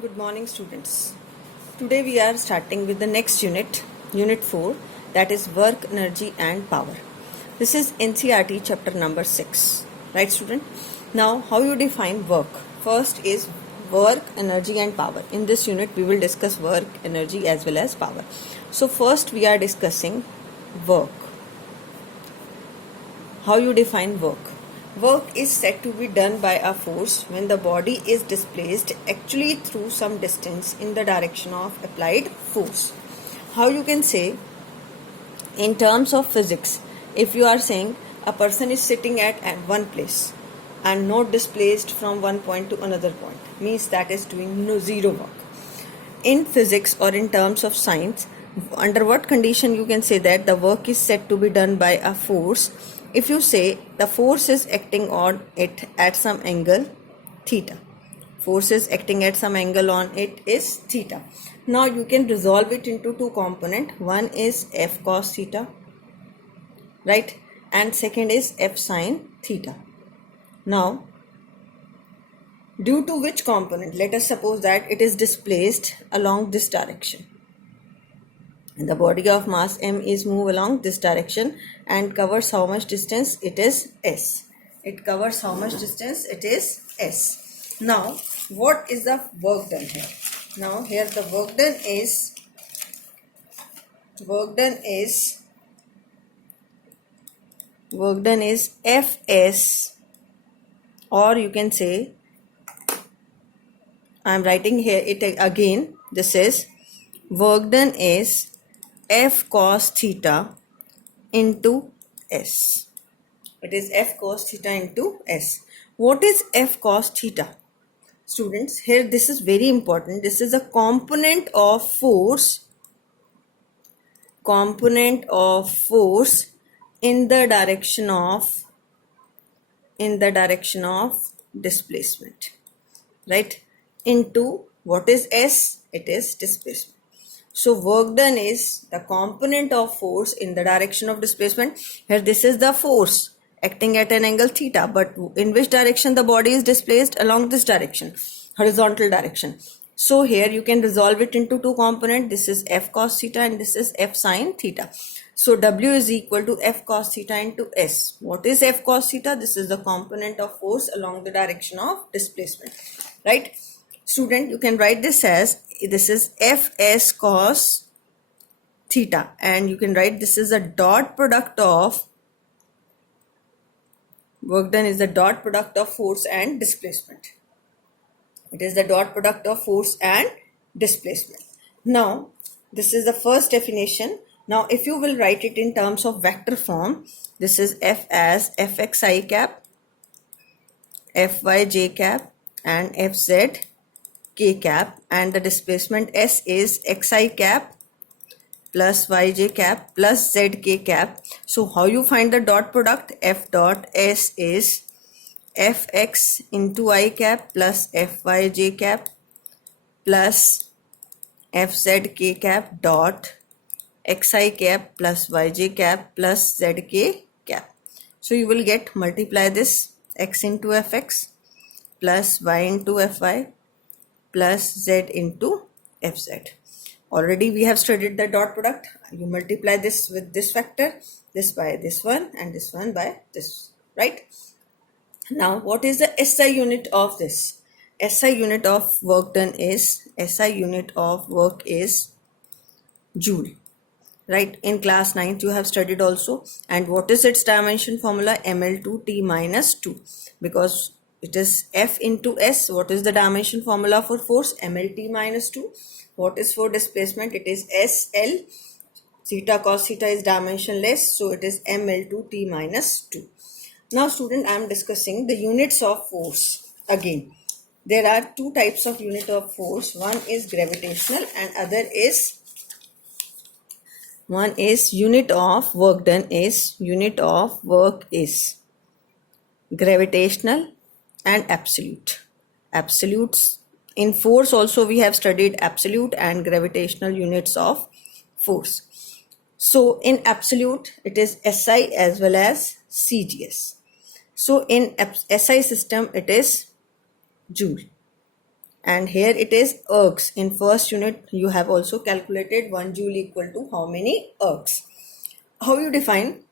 Good morning, students. Today we are starting with the next unit, Unit 4, that is Work, Energy and Power. This is NCERT chapter number 6. Right, student? Now, how you define work? First is work, energy and power. In this unit, we will discuss work, energy as well as power. So, first we are discussing work. How you define work? Work is said to be done by a force when the body is displaced actually through some distance in the direction of applied force. How you can say, in terms of physics, if you are saying a person is sitting at one place and not displaced from one point to another point, means that is doing zero work. In physics or in terms of science, under what condition you can say that the work is said to be done by a force? If you say the force is acting on it at some angle theta. Force is acting at some angle on it is theta. Now you can resolve it into two components. One is F cos theta, right? And second is F sin theta. Now, due to which component? Let us suppose that it is displaced along this direction. And the body of mass m is move along this direction and covers how much distance? It is s. It covers how much distance? It is s. Now, what is the work done here? Now, here the work done is Fs, or you can say, I am writing here it again. This is work done is F cos theta into S. It is F cos theta into S. What is F cos theta? Students, here this is very important. This is a component of force in the direction of displacement, right? Into what is S? It is displacement. So work done is the component of force in the direction of displacement. Here this is the force acting at an angle theta, but in which direction the body is displaced? Along this direction, horizontal direction. So here you can resolve it into two components. This is F cos theta and this is F sin theta. So W is equal to F cos theta into S. What is F cos theta? This is the component of force along the direction of displacement, right? Student, you can write this as, this is Fs cos theta, and you can write this is a dot product of work done is the dot product of force and displacement. It is the dot product of force and displacement. Now, this is the first definition. Now, if you will write it in terms of vector form, this is F as Fxi cap, Fyj cap, and Fz k cap, and the displacement S is xi cap plus yj cap plus zk cap. So how you find the dot product? F dot S is Fx into I cap plus Fyj cap plus Fzk cap dot xi cap plus yj cap plus zk cap. So you will get, multiply this, x into Fx plus y into Fy plus z into Fz. Already we have studied the dot product. You multiply this with this factor, this by this one and this one by this, right? Now, what is the SI unit of this? SI unit of work done is, joule, right? In class 9th you have studied also. And what is its dimension formula? ml2t minus 2, because it is F into S. What is the dimension formula for force? mlt minus 2. What is for displacement? It is SL. Theta cos theta is dimensionless, so it is ml2t minus 2. Now, student, I am discussing the units of force again. There are two types of unit of force. One is gravitational and other is unit of work done is gravitational and absolute. Absolutes in force also we have studied absolute and gravitational units of force. So in absolute it is SI as well as CGS. So in SI system it is joule. and here it is ergs. In first unit you have also calculated 1 joule equal to how many ergs. How you define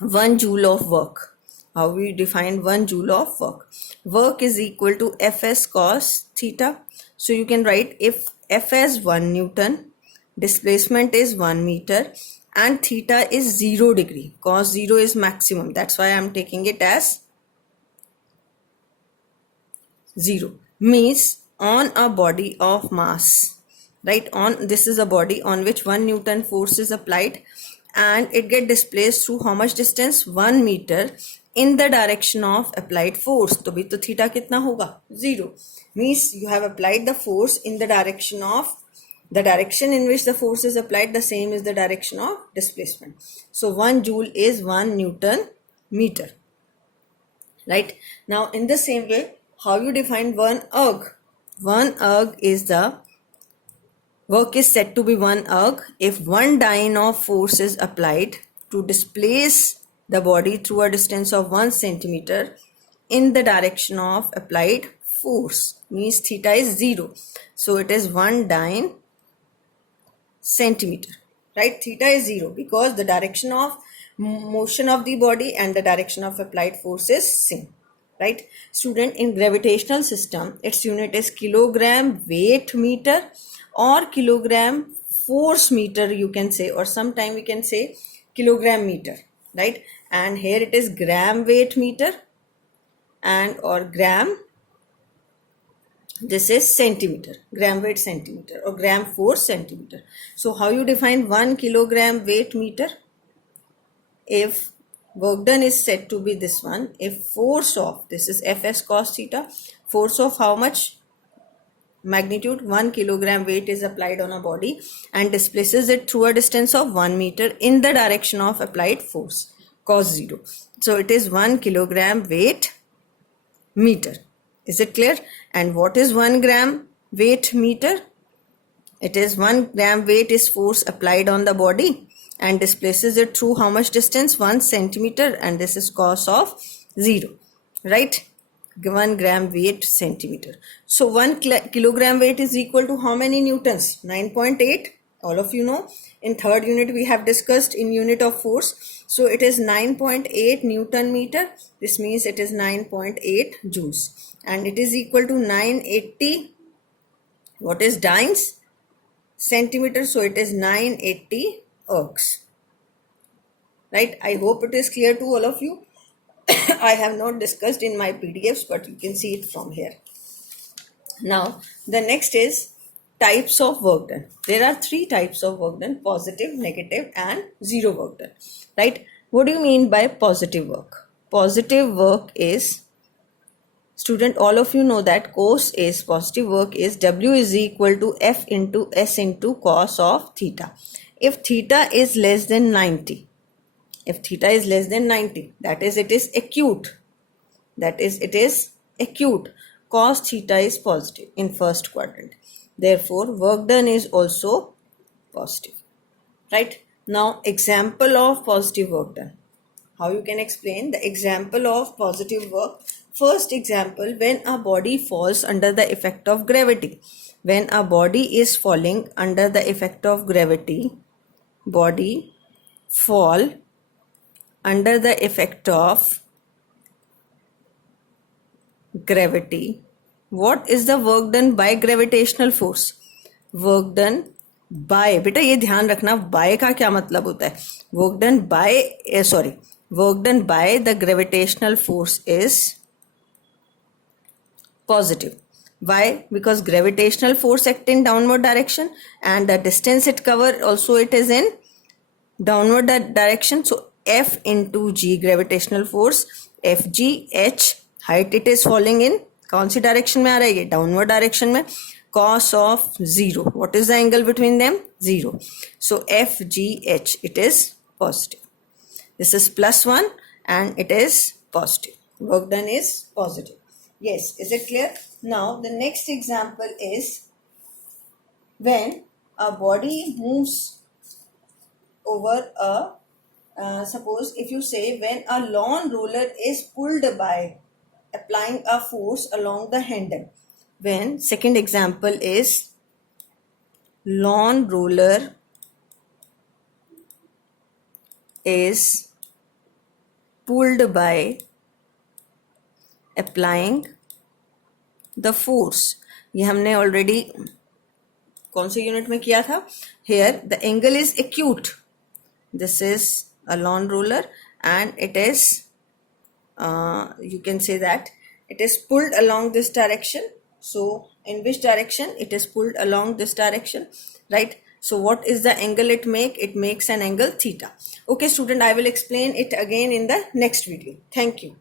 1 joule of work? How we define 1 joule of work? Work is equal to Fs cos theta. So you can write if F is 1 Newton, displacement is 1 meter, and theta is 0 degree. Cos 0 is maximum. That's why I am taking it as 0. Means on a body of mass, right? On this is a body on which 1 Newton force is applied, and it get displaced through how much distance? 1 meter in the direction of applied force. तो भी तो theta कितना होगा? 0. Means you have applied the force in the direction of the direction in which the force is applied, the same is the direction of displacement. So 1 joule is 1 Newton meter. Right? Now in the same way, how you define 1 erg? 1 erg is the work is said to be 1 erg if 1 dyne of force is applied to displace the body through a distance of 1 centimeter in the direction of applied force. Means theta is 0. So it is 1 dyne centimeter. Right? Theta is 0 because the direction of motion of the body and the direction of applied force is same. Right? Student, in gravitational system, its unit is kilogram weight meter or kilogram force meter, you can say, or sometime we can say kilogram meter, right? And here it is gram weight meter and or gram, this is centimeter, gram weight centimeter or gram force centimeter. So how you define 1 kilogram weight meter? If work done is said to be this one, if force of, this is Fs cos theta, force of how much magnitude? 1 kilogram weight is applied on a body and displaces it through a distance of 1 meter in the direction of applied force, cos 0. So it is 1 kilogram weight meter. Is it clear? And what is 1 gram weight meter? It is 1 gram weight is force applied on the body and displaces it through how much distance? 1 centimeter, and this is cos of 0, right? 1 gram weight centimeter. So 1 kilogram weight is equal to how many newtons? 9.8. All of you know. In third unit we have discussed in unit of force. So it is 9.8 Newton meter. This means it is 9.8 joules. And it is equal to 980. What is dynes? Centimeter. So it is 980 ergs. Right? I hope it is clear to all of you. I have not discussed in my PDFs, but you can see it from here. Now, the next is types of work done. There are 3 types of work done: positive, negative, and zero work done. Right? What do you mean by positive work? Positive work is, student, all of you know that cos is, positive work is W is equal to F into S into cos of theta. If theta is less than 90, if theta is less than 90, that is it is acute. That is it is acute. Cos theta is positive in first quadrant. Therefore, work done is also positive. Right? Now, example of positive work done. How you can explain the example of positive work? First example, when a body falls under the effect of gravity. When a body is falling under the effect of gravity, body fall under the effect of gravity. What is the work done by gravitational force? Work done by, बेटा ये ध्यान रखना, by का क्या मतलब होता है? Work done by, work done by the gravitational force is positive. Why? Because gravitational force act in downward direction and the distance it cover also it is in downward direction. So F into G gravitational force, Fg H height it is falling in कौन सी direction में आ रहा है ये? Downward direction में. cos of 0, what is the angle between them? 0. So FGH, it is positive. This is +1 and it is positive. Work done is positive. Yes, is it clear? Now the next example is when a body moves over a suppose if you say when a lawn roller is pulled by applying a force along the handle. when second example is lawn roller is pulled by applying the force. ये हमने already कौन से unit में किया था? Here the angle is acute. This is a lawn roller and it is you can say that it is pulled along this direction. So in which direction it is pulled along this direction, right? So what is the angle it make? It makes an angle theta. Okay student, I will explain it again in the next video. Thank you.